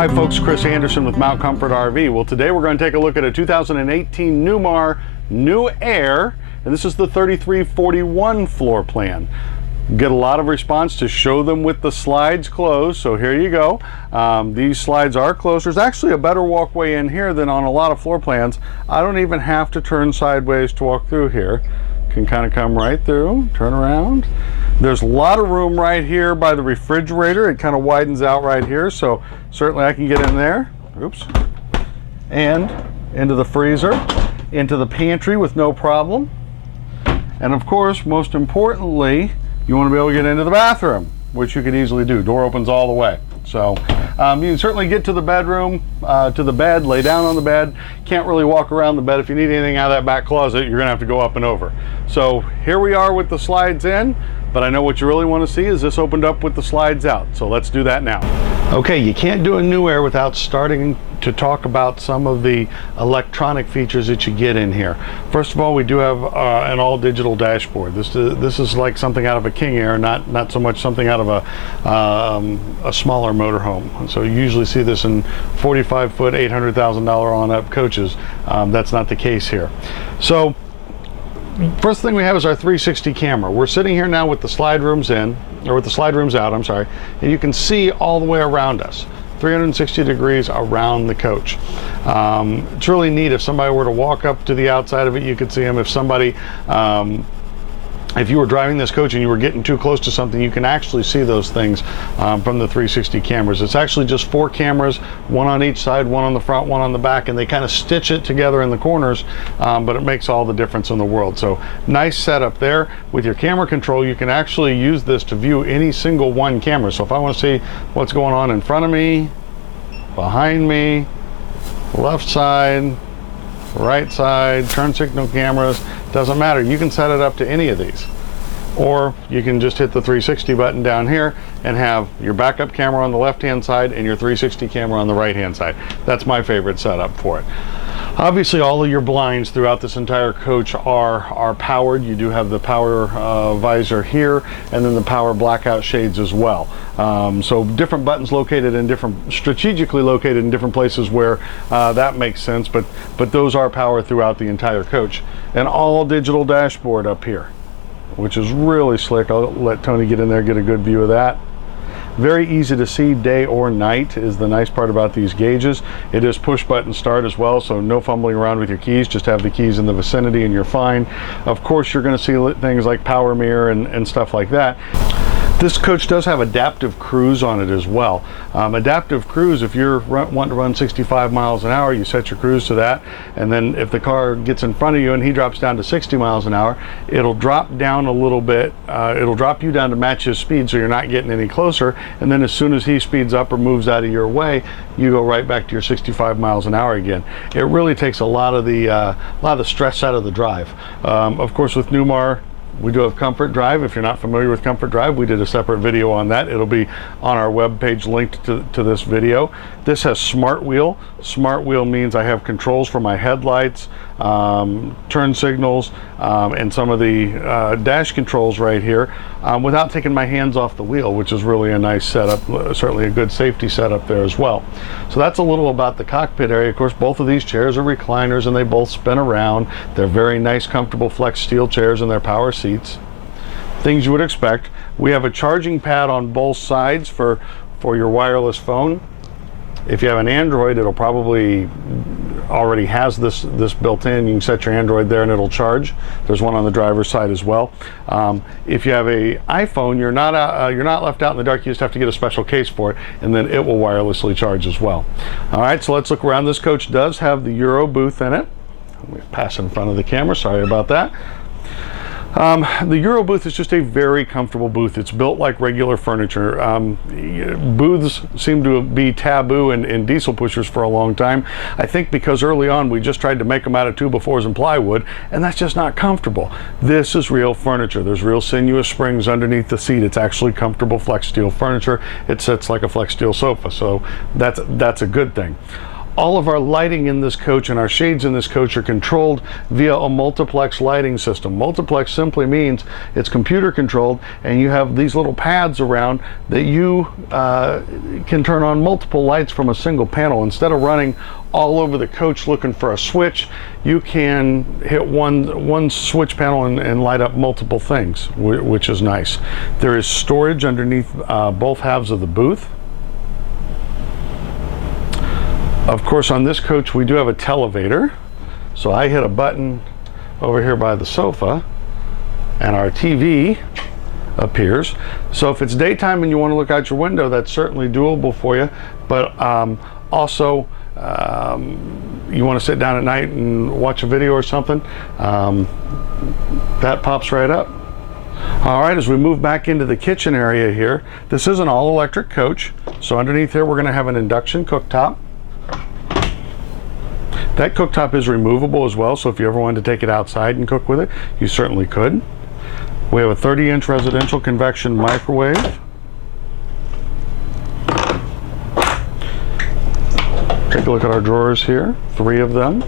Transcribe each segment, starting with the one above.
Hi folks, Chris Anderson with Mount Comfort RV. Well, today we're going to take a look at a 2018 Newmar New Aire, and this is the 3341 floor plan. Get a lot of response to show them with the slides closed, so here you go. These slides are closed. There's actually a better walkway in here than on a lot of floor plans. I don't even have to turn sideways to walk through here. Can kind of come right through, turn around. There's a lot of room right here by the refrigerator. It kind of widens out right here, so certainly I can get in there. Oops. And into the freezer, into the pantry with no problem. And of course, most importantly, you want to be able to get into the bathroom, which you can easily do. Door opens all the way. So you can certainly get to the bedroom, to the bed, lay down on the bed. Can't really walk around the bed. If you need anything out of that back closet, you're gonna have to go up and over. So here we are with the slides in, but I know what you really want to see is this opened up with the slides out. So let's do that now. Okay, you can't do a New Aire without starting to talk about some of the electronic features that you get in here. First of all, we do have an all-digital dashboard. This is like something out of a King Air, not so much something out of a smaller motorhome. So you usually see this in 45-foot, $800,000 on up coaches. That's not the case here. So first thing we have is our 360 camera. We're sitting here now with the slide rooms in, or with the slide rooms out, I'm sorry, and you can see all the way around us. 360 degrees around the coach. It's really neat. If somebody were to walk up to the outside of it, you could see them. If somebody, if you were driving this coach and you were getting too close to something, you can actually see those things from the 360 cameras. It's actually just 4 cameras, one on each side, one on the front, one on the back, and they kind of stitch it together in the corners, but it makes all the difference in the world. So nice setup there. With your camera control, you can actually use this to view any single one camera. So if I want to see what's going on in front of me, behind me, left side, right side, turn signal cameras, doesn't matter. You can set it up to any of these. Or you can just hit the 360 button down here and have your backup camera on the left-hand side and your 360 camera on the right-hand side. That's my favorite setup for it. Obviously, all of your blinds throughout this entire coach are powered. You do have the power visor here, and then the power blackout shades as well. So different buttons located in strategically located in different places where that makes sense, but those are powered throughout the entire coach. An all digital dashboard up here, which is really slick. I'll let Tony get in there, get a good view of that. Very easy to see day or night is the nice part about these gauges. It is push button start as well, so no fumbling around with your keys. Just have the keys in the vicinity and you're fine. Of course, you're going to see things like power mirror and stuff like that. This coach does have adaptive cruise on it as well. Adaptive cruise, if you're wanting to run 65 miles an hour, you set your cruise to that, and then if the car gets in front of you and he drops down to 60 miles an hour, it'll drop down a little bit. It'll drop you down to match his speed so you're not getting any closer, and then as soon as he speeds up or moves out of your way, you go right back to your 65 miles an hour again. It really takes a lot of the stress out of the drive. Of course, with Newmar, we do have Comfort Drive. If you're not familiar with Comfort Drive, we did a separate video on that. It'll be on our webpage linked to this video. This has Smart Wheel. Smart Wheel means I have controls for my headlights, turn signals, and some of the dash controls right here without taking my hands off the wheel, which is really a nice setup, certainly a good safety setup there as well. So that's a little about the cockpit area. Of course, both of these chairs are recliners and they both spin around. They're very nice, comfortable flex steel chairs and they're power seats. Things you would expect. We have a charging pad on both sides for your wireless phone. If you have an Android, it'll probably already has this built in. You can set your Android there and it'll charge. There's one on the driver's side as well. If you have a iPhone, you're not left out in the dark. You just have to get a special case for it, and then it will wirelessly charge as well. All right, so let's look around. This coach does have the Euro booth in it. We pass in front of the camera. Sorry about that. The Euro booth is just a very comfortable booth. It's built like regular furniture. Booths seem to be taboo in diesel pushers for a long time. I think because early on we just tried to make them out of 2x4s and plywood, and that's just not comfortable. This is real furniture. There's real sinuous springs underneath the seat. It's actually comfortable flex steel furniture. It sits like a flex steel sofa, so that's a good thing. All of our lighting in this coach and our shades in this coach are controlled via a multiplex lighting system. Multiplex simply means it's computer controlled, and you have these little pads around that you can turn on multiple lights from a single panel. Instead of running all over the coach looking for a switch, you can hit one switch panel and light up multiple things, which is nice. There is storage underneath both halves of the booth. Of course, on this coach we do have a televator, so I hit a button over here by the sofa and our TV appears. So if it's daytime and you want to look out your window, that's certainly doable for you. But also you want to sit down at night and watch a video or something, that pops right up. All right, as we move back into the kitchen area here, this is an all-electric coach. So underneath here we're going to have an induction cooktop. That cooktop is removable as well, so if you ever wanted to take it outside and cook with it, you certainly could. We have a 30-inch residential convection microwave. Take a look at our drawers here, 3 of them.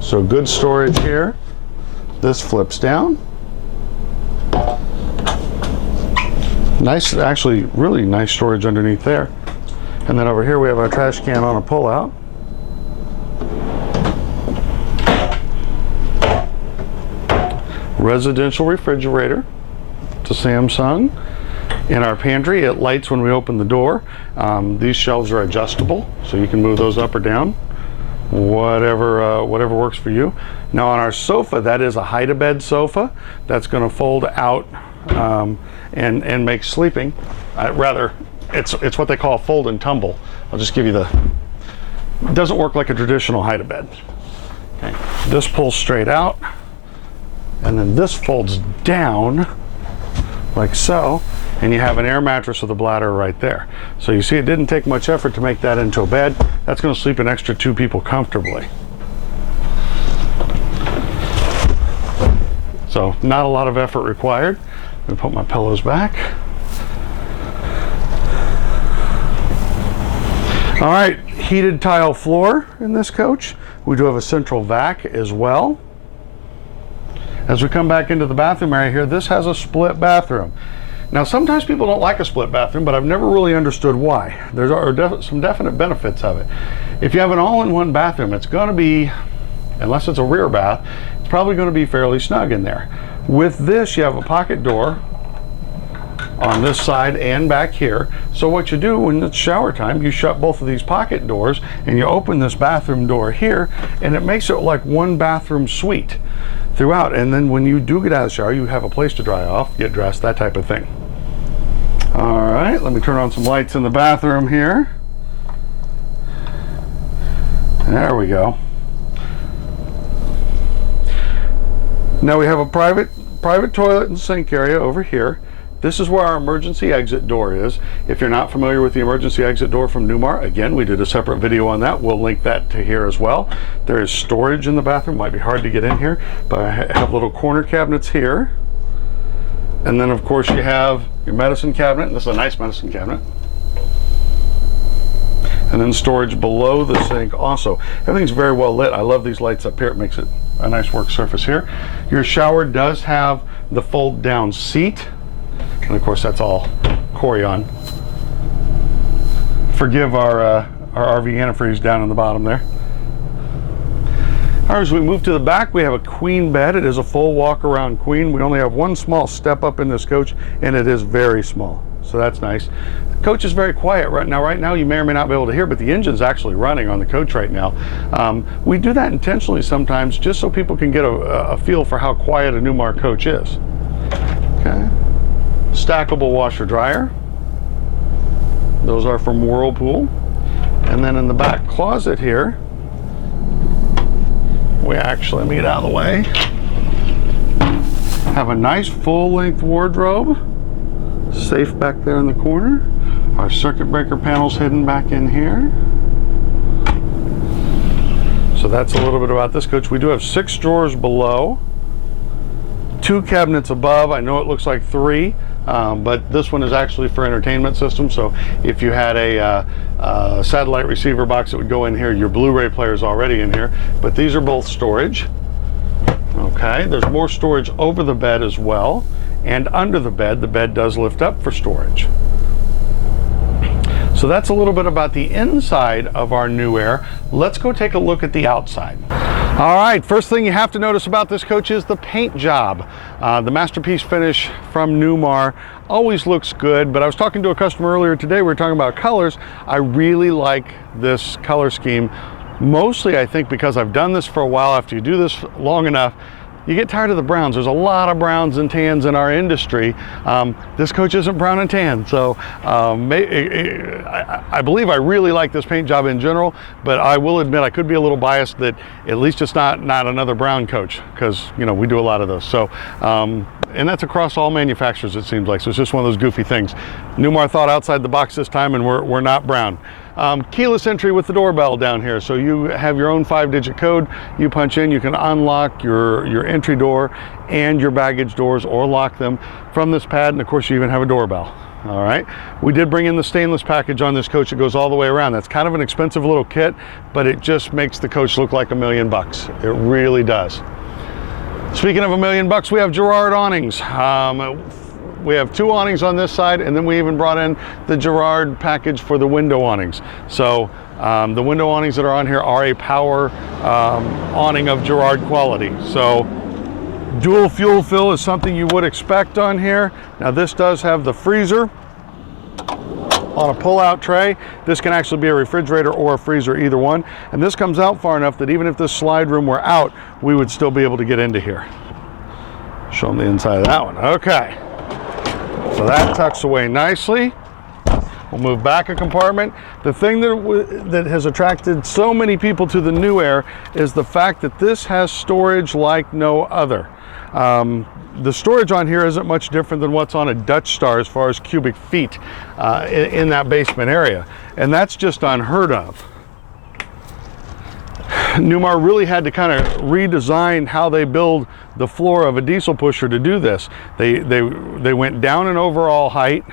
So good storage here. This flips down. Nice, actually really nice storage underneath there. And then over here we have our trash can on a pull-out. Residential refrigerator. It's a Samsung. In our pantry, it lights when we open the door. These shelves are adjustable, so you can move those up or down, whatever works for you. Now on our sofa, that is a hide-a-bed sofa. That's going to fold out and make sleeping. It's what they call a fold and tumble. I'll just give you it doesn't work like a traditional hide-a-bed. Okay. This pulls straight out, and then this folds down like so, and you have an air mattress with a bladder right there. So you see, it didn't take much effort to make that into a bed. That's going to sleep an extra 2 people comfortably. So not a lot of effort required. I'm going to put my pillows back. All right, heated tile floor in this coach. We do have a central vac as well. As we come back into the bathroom area here, this has a split bathroom. Now, sometimes people don't like a split bathroom, but I've never really understood why. There are some definite benefits of it. If you have an all-in-one bathroom, it's going to be, unless it's a rear bath, it's probably going to be fairly snug in there. With this, you have a pocket door on this side and back here. So what you do when it's shower time, you shut both of these pocket doors and you open this bathroom door here, and it makes it like one bathroom suite throughout. And then when you do get out of the shower, you have a place to dry off, get dressed, that type of thing. All right, let me turn on some lights in the bathroom here. There we go. Now we have a private toilet and sink area over here. This is where our emergency exit door is. If you're not familiar with the emergency exit door from Newmar, again, we did a separate video on that. We'll link that to here as well. There is storage in the bathroom. Might be hard to get in here, but I have little corner cabinets here. And then of course you have your medicine cabinet. This is a nice medicine cabinet. And then storage below the sink also. Everything's very well lit. I love these lights up here. It makes it a nice work surface here. Your shower does have the fold down seat. And of course that's all Corian. Forgive our RV antifreeze down in the bottom there. All right, as we move to the back, we have a queen bed. It is a full walk around queen. We only have one small step up in this coach, and it is very small. So that's nice. The coach is very quiet right now. Right now you may or may not be able to hear, but the engine's actually running on the coach right now. We do that intentionally sometimes just so people can get a feel for how quiet a Newmar coach is. Okay. Stackable washer dryer. Those are from Whirlpool. And then in the back closet here, we actually, let me get out of the way, have a nice full-length wardrobe, safe back there in the corner. Our circuit breaker panels hidden back in here. So that's a little bit about this coach. We do have 6 drawers below, 2 cabinets above. I know it looks like 3, but this one is actually for entertainment system. So if you had a satellite receiver box that would go in here, your Blu-ray player is already in here, but these are both storage. Okay, there's more storage over the bed as well, and under the bed does lift up for storage. So that's a little bit about the inside of our new Aire. Let's go take a look at the outside. All right, first thing you have to notice about this coach is the paint job. The Masterpiece finish from Newmar always looks good, but I was talking to a customer earlier today, we were talking about colors. I really like this color scheme, mostly I think because I've done this for a while. After you do this long enough, you get tired of the browns. There's a lot of browns and tans in our industry. This coach isn't brown and tan, so I believe I really like this paint job in general, but I will admit I could be a little biased that at least it's not another brown coach, because you know we do a lot of those. So and that's across all manufacturers, it seems like. So it's just one of those goofy things. Newmar thought outside the box this time, and we're not brown. Keyless entry with the doorbell down here, so you have your own 5-digit code. You punch in, you can unlock your entry door and your baggage doors, or lock them from this pad, and of course you even have a doorbell. All right, we did bring in the stainless package on this coach. It goes all the way around. That's kind of an expensive little kit, but it just makes the coach look like $1 million. It really does. Speaking of $1 million, we have Girard awnings. We have 2 awnings on this side, and then we even brought in the Girard package for the window awnings. So the window awnings that are on here are a power awning of Girard quality. So dual fuel fill is something you would expect on here. Now this does have the freezer on a pull-out tray. This can actually be a refrigerator or a freezer, either one. And this comes out far enough that even if this slide room were out, we would still be able to get into here. Show them the inside of that one. Okay. So that tucks away nicely. We'll move back a compartment. The thing that has attracted so many people to the new Aire is the fact that this has storage like no other. The storage on here isn't much different than what's on a Dutch Star as far as cubic feet in that basement area, and that's just unheard of. Newmar really had to kind of redesign how they build the floor of a diesel pusher to do this. They went down in overall height.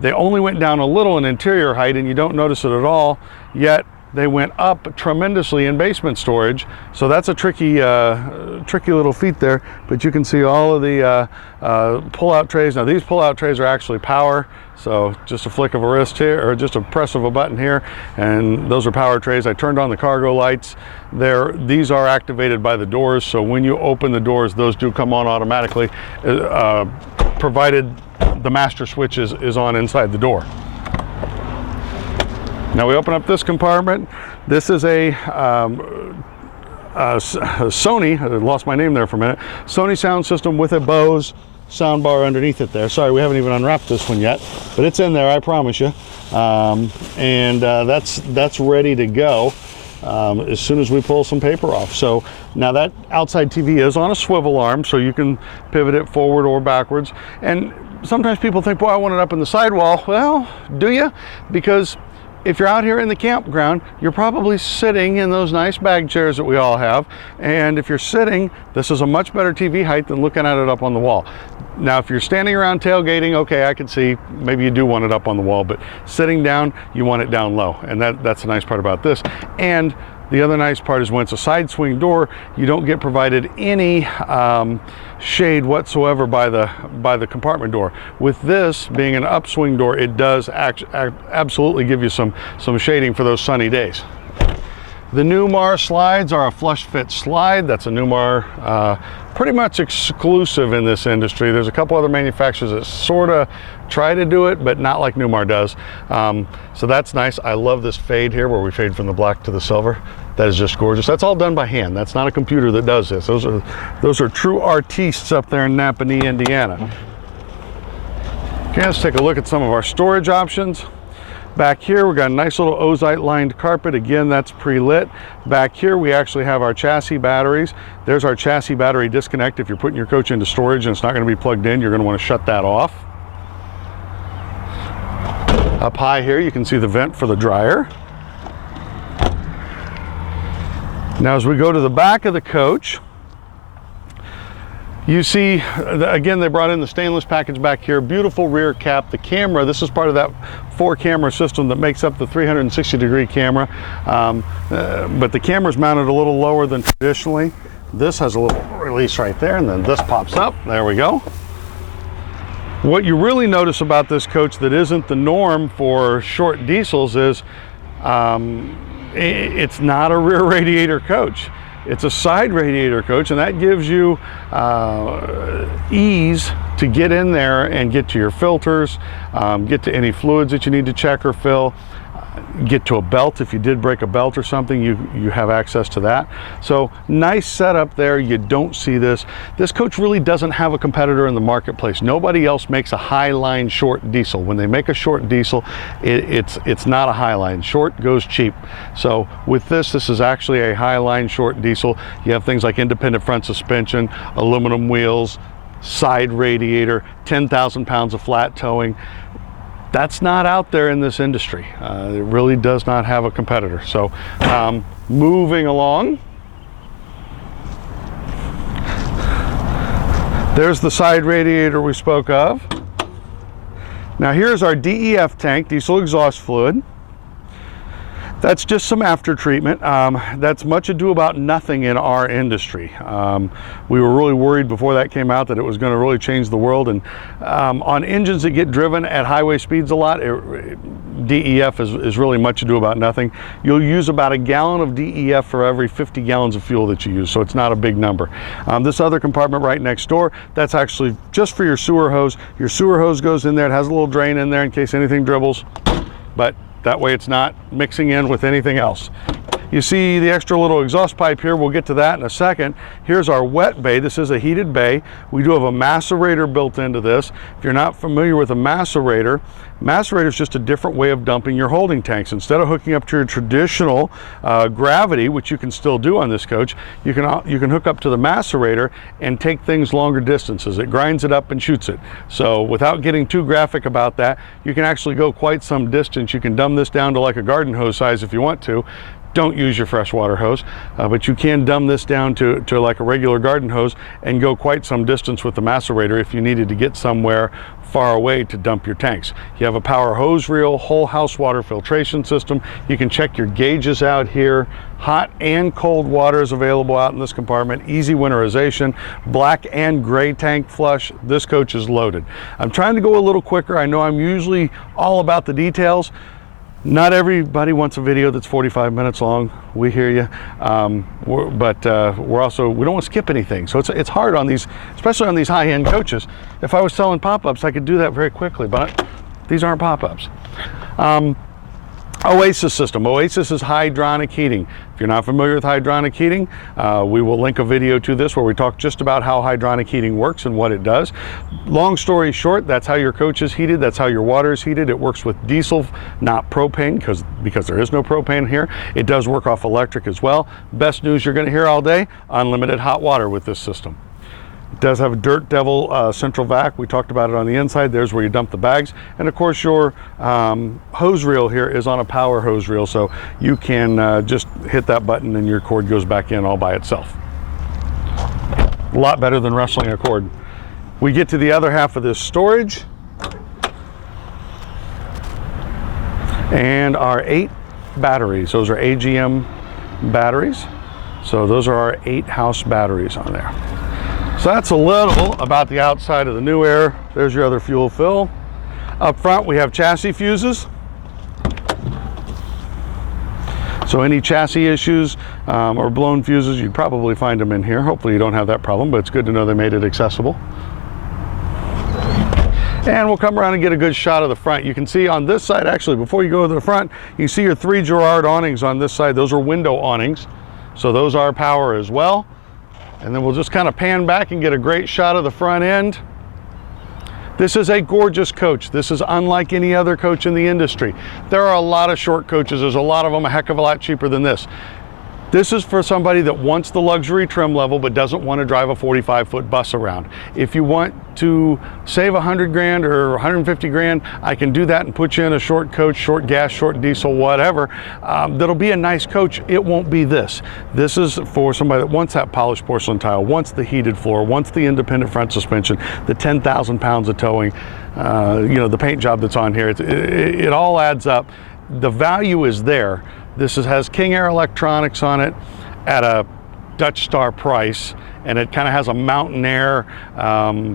They only went down a little in interior height, and you don't notice it at all, yet they went up tremendously in basement storage. So that's a tricky little feat there, but you can see all of the pull-out trays. Now these pull-out trays are actually power, so just a flick of a wrist here, or just a press of a button here, and those are power trays. I turned on the cargo lights. These are activated by the doors, so when you open the doors, those do come on automatically, provided the master switch is on inside the door. Now we open up this compartment. This is a Sony, I lost my name there for a minute, Sony sound system with a Bose sound bar underneath it there. Sorry, we haven't even unwrapped this one yet, but it's in there, I promise you. That's ready to go as soon as we pull some paper off. So now that outside TV is on a swivel arm, so you can pivot it forward or backwards. And sometimes people think, well, I want it up in the sidewall. Well, do you? Because if you're out here in the campground, you're probably sitting in those nice bag chairs that we all have. And if you're sitting, this is a much better TV height than looking at it up on the wall. Now, if you're standing around tailgating, okay, I can see maybe you do want it up on the wall, but sitting down, you want it down low. And that's the nice part about this. And the other nice part is when it's a side swing door, you don't get provided any shade whatsoever by the compartment door. With this being an upswing door, it does absolutely give you some shading for those sunny days. The Newmar slides are a flush fit slide. That's a Newmar pretty much exclusive in this industry. There's a couple other manufacturers that sort of try to do it, but not like Newmar does. So that's nice. I love this fade here where we fade from the black to the silver. That is just gorgeous. That's all done by hand. That's not a computer that does this. Those are true artistes up there in Napanee, Indiana. Okay, let's take a look at some of our storage options. Back here, we got a nice little ozite lined carpet. Again, that's pre-lit. Back here, we actually have our chassis batteries. There's our chassis battery disconnect. If you're putting your coach into storage and it's not going to be plugged in, you're going to want to shut that off. Up high here, you can see the vent for the dryer. Now, as we go to the back of the coach, You see, again, they brought in the stainless package back here, beautiful rear cap. The camera, this is part of that 4-camera system that makes up the 360-degree camera, but the camera's mounted a little lower than traditionally. This has a little release right there, and then this pops up. There we go. What you really notice about this coach that isn't the norm for short diesels is it's not a rear radiator coach. It's a side radiator coach, and that gives you ease to get in there and get to your filters, get to any fluids that you need to check or fill, get to a belt. If you did break a belt or something, you have access to that. So nice setup there. You don't see this. This coach really doesn't have a competitor in the marketplace. Nobody else makes a Highline short diesel. When they make a short diesel, it's not a Highline. Short goes cheap. So with this is actually a Highline short diesel. You have things like independent front suspension, aluminum wheels, side radiator, 10,000 pounds of flat towing. That's not out there in this industry. It really does not have a competitor. So moving along, there's the side radiator we spoke of. Now here's our DEF tank, diesel exhaust fluid. That's just some after treatment. That's much ado about nothing in our industry. We were really worried before that came out that it was going to really change the world. And on engines that get driven at highway speeds a lot, DEF is really much ado about nothing. You'll use about a gallon of DEF for every 50 gallons of fuel that you use, so it's not a big number. This other compartment right next door, that's actually just for your sewer hose. Your sewer hose goes in there. It has a little drain in there in case anything dribbles, but that way it's not mixing in with anything else. You see the extra little exhaust pipe here. We'll get to that in a second. Here's our wet bay. This is a heated bay. We do have a macerator built into this. If you're not familiar with a macerator is just a different way of dumping your holding tanks. Instead of hooking up to your traditional gravity, which you can still do on this coach, you can hook up to the macerator and take things longer distances. It grinds it up and shoots it. So without getting too graphic about that, you can actually go quite some distance. You can dumb this down to like a garden hose size if you want to. Don't use your freshwater hose, but you can dumb this down to like a regular garden hose and go quite some distance with the macerator if you needed to get somewhere far away to dump your tanks. You have a power hose reel, whole house water filtration system. You can check your gauges out here. Hot and cold water is available out in this compartment. Easy winterization, black and gray tank flush. This coach is loaded. I'm trying to go a little quicker. I know I'm usually all about the details. Not everybody wants a video that's 45 minutes long. We hear you, but we don't want to skip anything. So it's hard on these, especially on these high-end coaches. If I was selling pop-ups, I could do that very quickly, but these aren't pop-ups. Oasis system. Oasis is hydronic heating. If you're not familiar with hydronic heating, we will link a video to this where we talk just about how hydronic heating works and what it does. Long story short, that's how your coach is heated. That's how your water is heated. It works with diesel, not propane, because there is no propane here. It does work off electric as well. Best news you're going to hear all day, unlimited hot water with this system. It does have a Dirt Devil central vac. We talked about it on the inside. There's where you dump the bags. And of course your hose reel here is on a power hose reel, so you can just hit that button and your cord goes back in all by itself. A lot better than wrestling a cord. We get to the other half of this storage. And our 8 batteries. Those are AGM batteries. So those are our 8 house batteries on there. So that's a little about the outside of the New Aire. There's your other fuel fill. Up front we have chassis fuses. So any chassis issues or blown fuses, you'd probably find them in here. Hopefully you don't have that problem, but it's good to know they made it accessible. And we'll come around and get a good shot of the front. You can see on this side, actually, before you go to the front, you see your 3 Girard awnings on this side. Those are window awnings. So those are power as well. And then we'll just kind of pan back and get a great shot of the front end. This is a gorgeous coach. This is unlike any other coach in the industry. There are a lot of short coaches. There's a lot of them a heck of a lot cheaper than this. This is for somebody that wants the luxury trim level but doesn't want to drive a 45-foot bus around. If you want to save 100 grand or 150 grand, I can do that and put you in a short coach, short gas, short diesel, whatever. That'll be a nice coach. It won't be this. This is for somebody that wants that polished porcelain tile, wants the heated floor, wants the independent front suspension, the 10,000 pounds of towing, you know, the paint job that's on here. It all adds up. The value is there. This has King Air electronics on it at a Dutch Star price, and it kind of has a Mountain Air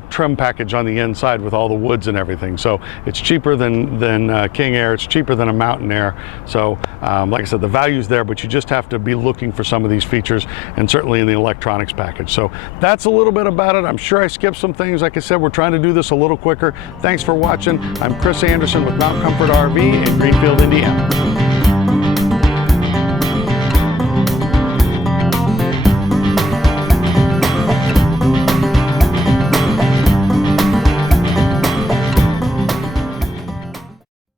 trim package on the inside with all the woods and everything. So it's cheaper than King Air. It's cheaper than a Mountain Air. So like I said, the value's there, but you just have to be looking for some of these features, and certainly in the electronics package. So that's a little bit about it. I'm sure I skipped some things. Like I said, we're trying to do this a little quicker. Thanks for watching. I'm Chris Anderson with Mount Comfort RV in Greenfield, Indiana.